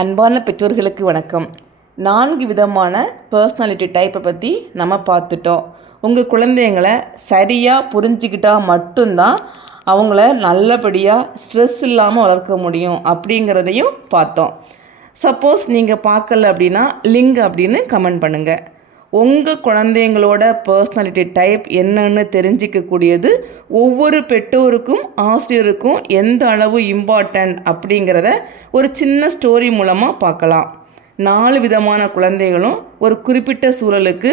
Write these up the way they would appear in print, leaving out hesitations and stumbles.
அன்பான பெற்றோர்களுக்கு வணக்கம். 4 விதமான பர்சனாலிட்டி டைப்பை பற்றி நம்ம பார்த்துட்டோம். உங்கள் குழந்தைங்களை சரியாக புரிஞ்சுக்கிட்டால் மட்டும்தான் அவங்கள நல்லபடியாக ஸ்ட்ரெஸ் இல்லாமல் வளர்க்க முடியும் அப்படிங்கிறதையும் பார்த்தோம். சப்போஸ் நீங்கள் பார்க்கல அப்படின்னா லிங்க் அப்படின்னு கமெண்ட் பண்ணுங்கள். உங்கள் குழந்தைங்களோட பர்சனாலிட்டி டைப் என்னன்னு தெரிஞ்சிக்கக்கூடியது ஒவ்வொரு பெற்றோருக்கும் ஆசிரியருக்கும் எந்த அளவு இம்பார்ட்டன்ட் அப்படிங்கிறத ஒரு சின்ன ஸ்டோரி மூலமாக பார்க்கலாம். 4 விதமான குழந்தைகளும் ஒரு குறிப்பிட்ட சூழலுக்கு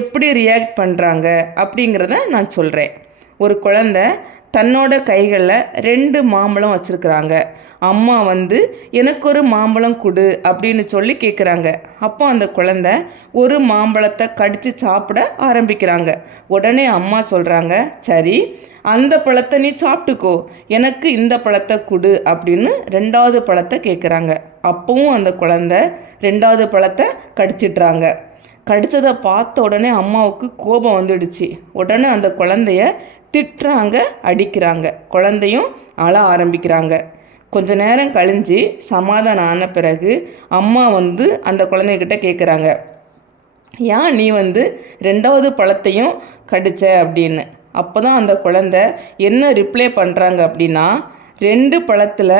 எப்படி ரியாக்ட் பண்ணுறாங்க அப்படிங்கிறத நான் சொல்கிறேன். ஒரு குழந்தை தன்னோட கைகளில் 2 மாம்பழம் வச்சுருக்குறாங்க. அம்மா எனக்கு ஒரு மாம்பழம் கொடு அப்படின்னு சொல்லி கேட்குறாங்க. அப்போ அந்த குழந்தை ஒரு மாம்பழத்தை கடித்து சாப்பிட ஆரம்பிக்கிறாங்க. உடனே அம்மா சொல்கிறாங்க, சரி அந்த பழத்தை நீ சாப்பிட்டுக்கோ, எனக்கு இந்த பழத்தை கொடு அப்படின்னு 2வது பழத்தை கேட்குறாங்க. அப்பவும் அந்த குழந்தை 2வது பழத்தை கடிச்சிட்றாங்க. கடித்ததை பார்த்த உடனே அம்மாவுக்கு கோபம் வந்துடுச்சு. உடனே அந்த குழந்தைய திட்டுறாங்க, அடிக்கிறாங்க. குழந்தையும் அழ ஆரம்பிக்கிறாங்க. கொஞ்ச நேரம் கழிஞ்சு சமாதானம் ஆன பிறகு அம்மா அந்த குழந்தைகிட்ட கேட்குறாங்க, ஏன் நீ 2வது பழத்தையும் கடிச்ச அப்படின்னு. அப்போ தான் அந்த குழந்தை என்ன ரிப்ளை பண்ணுறாங்க அப்படின்னா, 2 பழத்தில்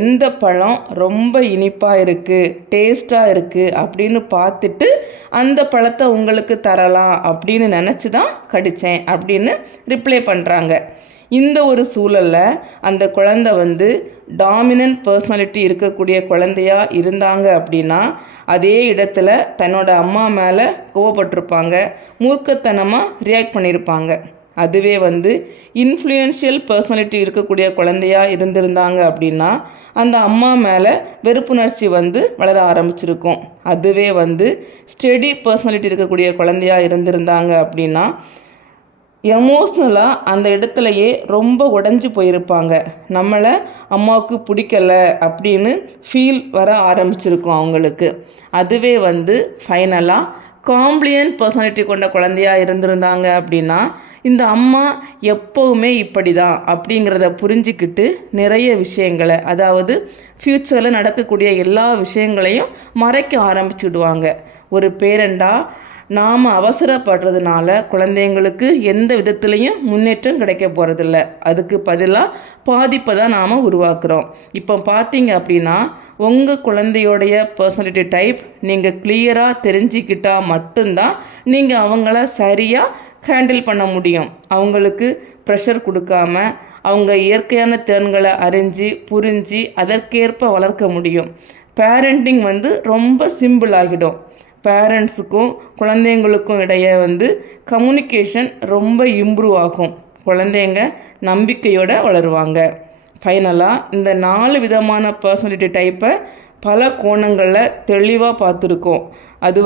எந்த பழம் ரொம்ப இனிப்பாக இருக்குது, டேஸ்ட்டாக இருக்குது அப்படின்னு பார்த்துட்டு அந்த பழத்தை உங்களுக்கு தரலாம் அப்படின்னு நினச்சி தான் கடித்தேன் அப்படின்னு ரிப்ளை பண்ணுறாங்க. இந்த ஒரு சூழலில் அந்த குழந்தை டாமினன்ட் பர்சனாலிட்டி இருக்கக்கூடிய குழந்தையாக இருந்தாங்க அப்படின்னா அதே இடத்துல தன்னோட அம்மா மேலே கோவப்பட்டிருப்பாங்க, மூர்க்கத்தனமாக ரியாக்ட் பண்ணியிருப்பாங்க. அதுவே இன்ஃப்ளூயன்ஷியல் பர்சனாலிட்டி இருக்கக்கூடிய குழந்தையாக இருந்திருந்தாங்க அப்படின்னா அந்த அம்மா மேலே வெறுப்புணர்ச்சி வளர ஆரம்பிச்சிருக்கும். அதுவே ஸ்டெடி பர்சனாலிட்டி இருக்கக்கூடிய குழந்தையாக இருந்திருந்தாங்க அப்படின்னா எமோஷ்னலாக அந்த இடத்துலையே ரொம்ப உடஞ்சி போயிருப்பாங்க. நம்மளை அம்மாவுக்கு பிடிக்கலை அப்படின்னு ஃபீல் வர ஆரம்பிச்சிருக்கும் அவங்களுக்கு. அதுவே ஃபைனலாக காம்ப்ளியன்ட் பர்சனாலிட்டி கொண்ட குழந்தையாக இருந்திருந்தாங்க அப்படின்னா இந்த அம்மா எப்போவுமே இப்படி தான் அப்படிங்கிறத புரிஞ்சிக்கிட்டு நிறைய விஷயங்களை, அதாவது ஃப்யூச்சரில் நடக்கக்கூடிய எல்லா விஷயங்களையும் மறைக்க ஆரம்பிச்சுடுவாங்க. ஒரு பேரண்டாக நாம் அவசரப்படுறதுனால குழந்தைங்களுக்கு எந்த விதத்துலேயும் முன்னேற்றம் கிடைக்க போகிறதில்ல. அதுக்கு பதிலாக பாதிப்பை தான் நாம் உருவாக்குறோம். இப்போ பார்த்தீங்க அப்படின்னா உங்கள் குழந்தையோடைய பர்சனாலிட்டி டைப் நீங்கள் கிளியராக தெரிஞ்சிக்கிட்டால் மட்டும்தான் நீங்கள் அவங்கள சரியாக ஹேண்டில் பண்ண முடியும். அவங்களுக்கு ப்ரெஷர் கொடுக்காம அவங்க இயற்கையான திறன்களை அறிஞ்சு புரிஞ்சு அதற்கேற்ப வளர்க்க முடியும். பேரண்டிங் ரொம்ப சிம்பிள் ஆகிடும். பேரண்ட்ஸுக்கும் குழந்தைங்களுக்கும் இடையே கம்யூனிகேஷன் ரொம்ப இம்ப்ரூவ் ஆகும். குழந்தைங்க நம்பிக்கையோடு வளருவாங்க. ஃபைனலாக இந்த 4 விதமான பர்சனாலிட்டி டைப்பை பல கோணங்களில் தெளிவாக பார்த்துருக்கோம். அது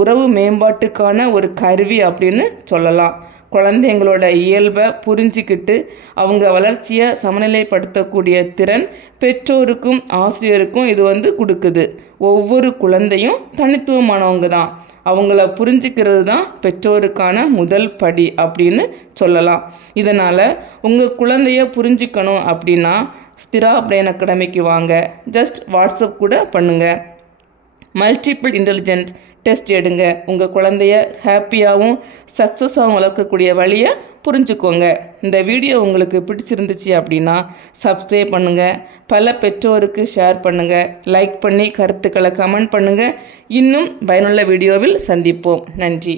உறவு மேம்பாட்டுக்கான ஒரு கருவி அப்படின்னு சொல்லலாம். குழந்தைங்களோட இயல்பை புரிஞ்சிக்கிட்டு அவங்க வளர்ச்சியை சமநிலைப்படுத்தக்கூடிய திறன் பெற்றோருக்கும் ஆசிரியருக்கும் இது கொடுக்குது. ஒவ்வொரு குழந்தையும் தனித்துவமானவங்க தான். அவங்கள புரிஞ்சிக்கிறது தான் பெற்றோருக்கான முதல் படி அப்படின்னு சொல்லலாம். இதனால் உங்கள் குழந்தைய புரிஞ்சிக்கணும் அப்படின்னா ஸ்திரா பிரெயின் அகாடமிக்கு வாங்க. ஜஸ்ட் வாட்ஸ்அப் கூட பண்ணுங்கள். மல்டிபிள் இன்டெலிஜென்ஸ் டெஸ்ட் எடுங்க. உங்கள் குழந்தைய ஹாப்பியாகவும் சக்ஸஸாகவும் வளர்க்கக்கூடிய வழியை புரிஞ்சுக்கோங்க. இந்த வீடியோ உங்களுக்கு பிடிச்சிருந்துச்சு அப்படின்னா சப்ஸ்கிரைப் பண்ணுங்கள், பல பெற்றோருக்கு ஷேர் பண்ணுங்கள், லைக் பண்ணி கருத்துக்களை கமெண்ட் பண்ணுங்கள். இன்னும் பயனுள்ள வீடியோவில் சந்திப்போம். நன்றி.